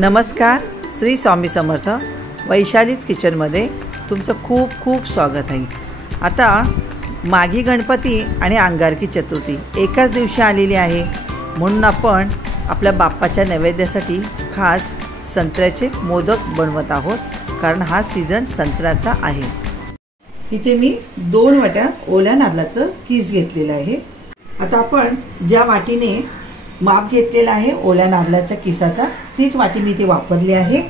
नमस्कार, श्री स्वामी समर्थ. वैशालीज किचनमध्ये तुमचं खूप खूप स्वागत आहे. आता माघी गणपती आणि अंगारकी चतुर्थी एकाच दिवशी आलेली आहे, म्हणून आपण आपल्या बाप्पाच्या नैवेद्यासाठी खास संत्र्याचे मोदक बनवत आहोत, कारण हा सीझन संत्र्याचा आहे. इथे मी 2 वाट्या ओल्या नारळाचं कीस घेतलेलं आहे. आता आपण ज्या वाटीने माप घेतलेला आहे ओल्या नारळाच्या किसाचा, तीच वाटी मी इथे वापरली आहे.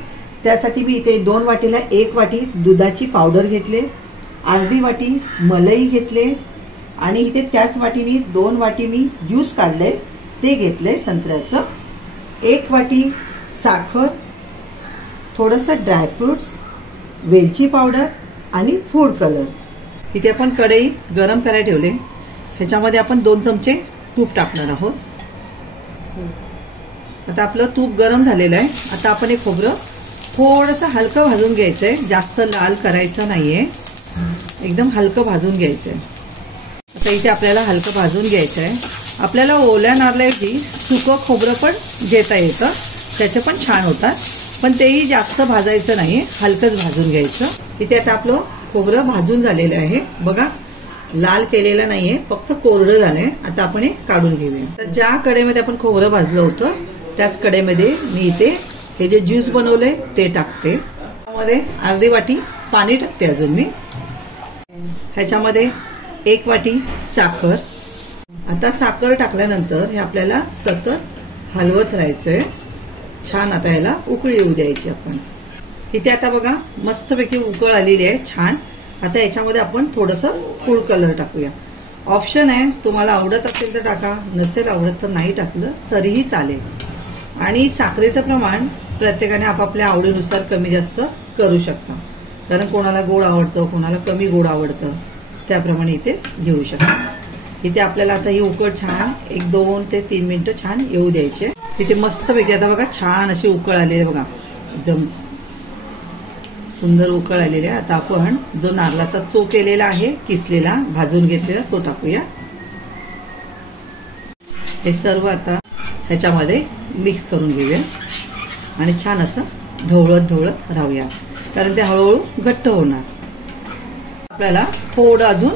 त्यासाठी मी इथे 2 वाटीला 1 वाटी दुधाची पावडर घेतले, अर्धी वाटी मलाई घेतले आणि इथे त्याच वाटीने 2 वाटी मी ज्यूस काढले ते घेतले संत्र्याचं, 1 वाटी साखर, थोडंसं ड्रायफ्रूट्स, वेलची पावडर आणि फूड कलर. इथे आपण कढई गरम करायला ठेवले, ह्याच्यामध्ये आपण 2 चमचे तूप टाकणार आहोत. आता आपलं तूप गरम झालेलं आहे. आता आपण हे खोबरं थोडंसं हलकं भाजून घ्यायचं आहे, जास्त लाल करायचं नाहीये, एकदम हलकं भाजून घ्यायचं आहे. आता इथे आपल्याला हलकं भाजून घ्यायचं आहे. आपल्याला ओल्या नारळाची सुकं खोबरं पण घेता येतं, त्याचे पण छान होतात, पण तेही जास्त भाजायचं नाही, हलकंच भाजून घ्यायचं. इथे आता आपलं खोबरं भाजून झालेलं आहे बघा, लाल केलेलं नाहीये, फक्त कोरडं झालंय. आता आपण हे काढून घेऊया. तर ज्या कढईमध्ये आपण खोबरं भाजलं होतं त्याच कढईमध्ये मी इथे हे जे ज्यूस बनवलंय ते टाकते. त्यामध्ये अर्धी वाटी पाणी टाकते अजून मी. ह्याच्यामध्ये 1 वाटी साखर. आता साखर टाकल्यानंतर हे आपल्याला सतत हलवत राहायचंय. छान आता याला उकळी येऊ द्यायची आपण. इथे आता बघा मस्तपैकी उकळ आलेली आहे छान. आता याच्यामध्ये आपण थोडंसं फूड कलर टाकूया. ऑप्शन आहे, तुम्हाला आवडत असेल तर टाका, नसेल आवडत तर नाही टाकलं तरीही चालेल. आणि साखरेचं प्रमाण प्रत्येकाने आपापल्या आवडीनुसार कमी जास्त करू शकता, कारण कोणाला गोड आवडतं, कोणाला कमी गोड आवडतं, त्याप्रमाणे इथे घेऊ शकता. इथे आपल्याला आता ही उकळ छान 1-2 ते 3 मिनिटं छान येऊ द्यायचे. इथे मस्तपैकी आता बघा छान अशी उकळ आलेली आहे बघा, एकदम सुंदर उकळ आलेली आहे. आता आपण जो नारळाचा चो केलेला आहे किसलेला भाजून घेतलेला तो टाकूया. हे सर्व आता ह्याच्यामध्ये मिक्स करून घेऊया आणि छान असं ढवळत राहूया, कारण ते हळूहळू घट्ट होणार. आपल्याला थोडं अजून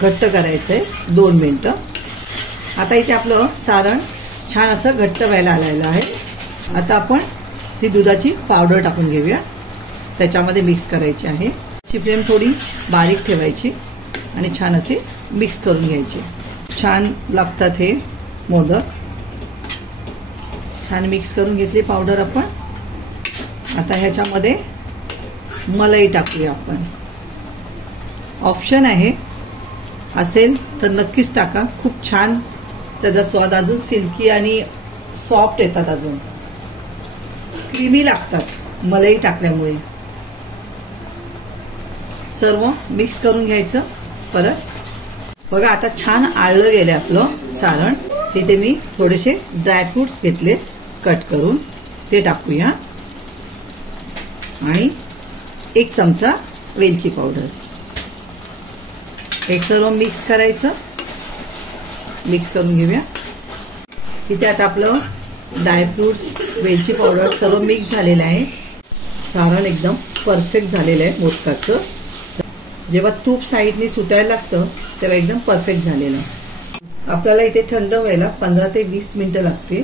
घट्ट करायचंय 2 मिनिटं. आता इथे आपलं सारण छान असं घट्ट व्हायला आलेलं आहे. आता आपण ही दुधाची पावडर टाकून घेऊया, त्याच्यामध्ये मिक्स करायची आहे. ची फ्लेम थोडी बारीक ठेवायची आणि छान असे मिक्स करून घ्यायचे. छान लागतात हे मोदक. छान मिक्स करून घेतली पावडर आपण. आता ह्याच्यामध्ये मलाई टाकूया आपण. ऑप्शन आहे, असेल तर नक्कीच टाका, खूप छान त्याचा स्वाद अजून सिल्की आणि सॉफ्ट येतात, अजून क्रीमी लागतात मलाई टाकल्यामुळे. सर्व मिक्स करून घ्यायचं परत. बघा आता छान आळलं गेलं आपलं सारण. इथे मी थोडेसे ड्रायफ्रुट्स घेतले कट करून, ते टाकूया आणि 1 चमचा वेलची पावडर. हे सर्व मिक्स करायचं, मिक्स करून घेऊया. इथे आता आपलं ड्रायफ्रुट्स, वेलची पावडर सर्व मिक्स झालेलं आहे. सारण एकदम परफेक्ट झालेलं आहे मोदकाचं. जेव्हा तूप साईडने सुटायला लागतं तेव्हा एकदम परफेक्ट झालेलं आहे. आपल्याला इथे थंड व्हायला 15 ते 20 मिनिटं लागते.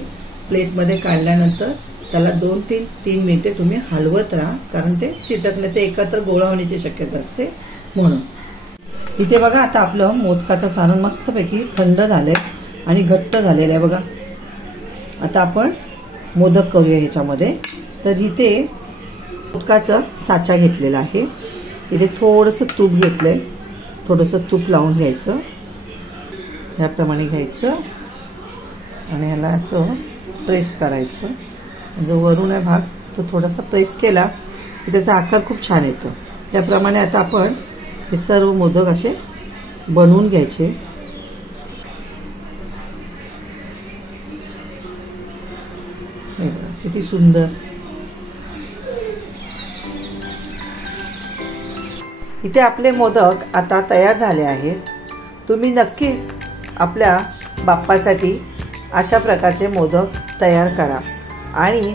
प्लेटमध्ये काढल्यानंतर त्याला 2 ते 3 मिनिटे तुम्ही हलवत राहा, कारण ते चिटकण्याचे एकत्र गोळा होण्याची शक्यता असते म्हणून. इथे बघा आता आपलं मोदकाचं सारण मस्तपैकी थंड झालंय आणि घट्ट झालेलं आहे बघा. आता आपण मोदक करूया ह्याच्यामध्ये. तर इथे मोदकाचा साचा घेतलेला आहे. इथे थोडंसं तूप घेतलंय, थोडंसं तूप लावून घ्यायचं, ह्याप्रमाणे घ्यायचं आणि ह्याला असं प्रेस करायचं. जो वरून आहे भाग तो थोडासा प्रेस केला की त्याचा आकार खूप छान येतो. त्याप्रमाणे आता आपण हे सर्व मोदक असे बनवून घ्यायचे. किती सुंदर. इथे आपले मोदक आता तयार झाले आहेत. तुम्ही नक्कीच आपल्या बाप्पासाठी अशा प्रकारचे मोदक तयार करा आणि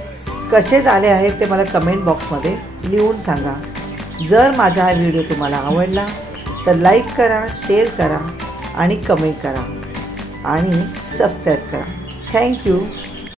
कसे झाले आहेत ते मला कमेंट बॉक्समध्ये लिहून सांगा. जर माझा हा व्हिडिओ तुम्हाला आवडला तर लाईक करा, शेअर करा आणि कमेंट करा आणि सबस्क्राईब करा. थँक्यू.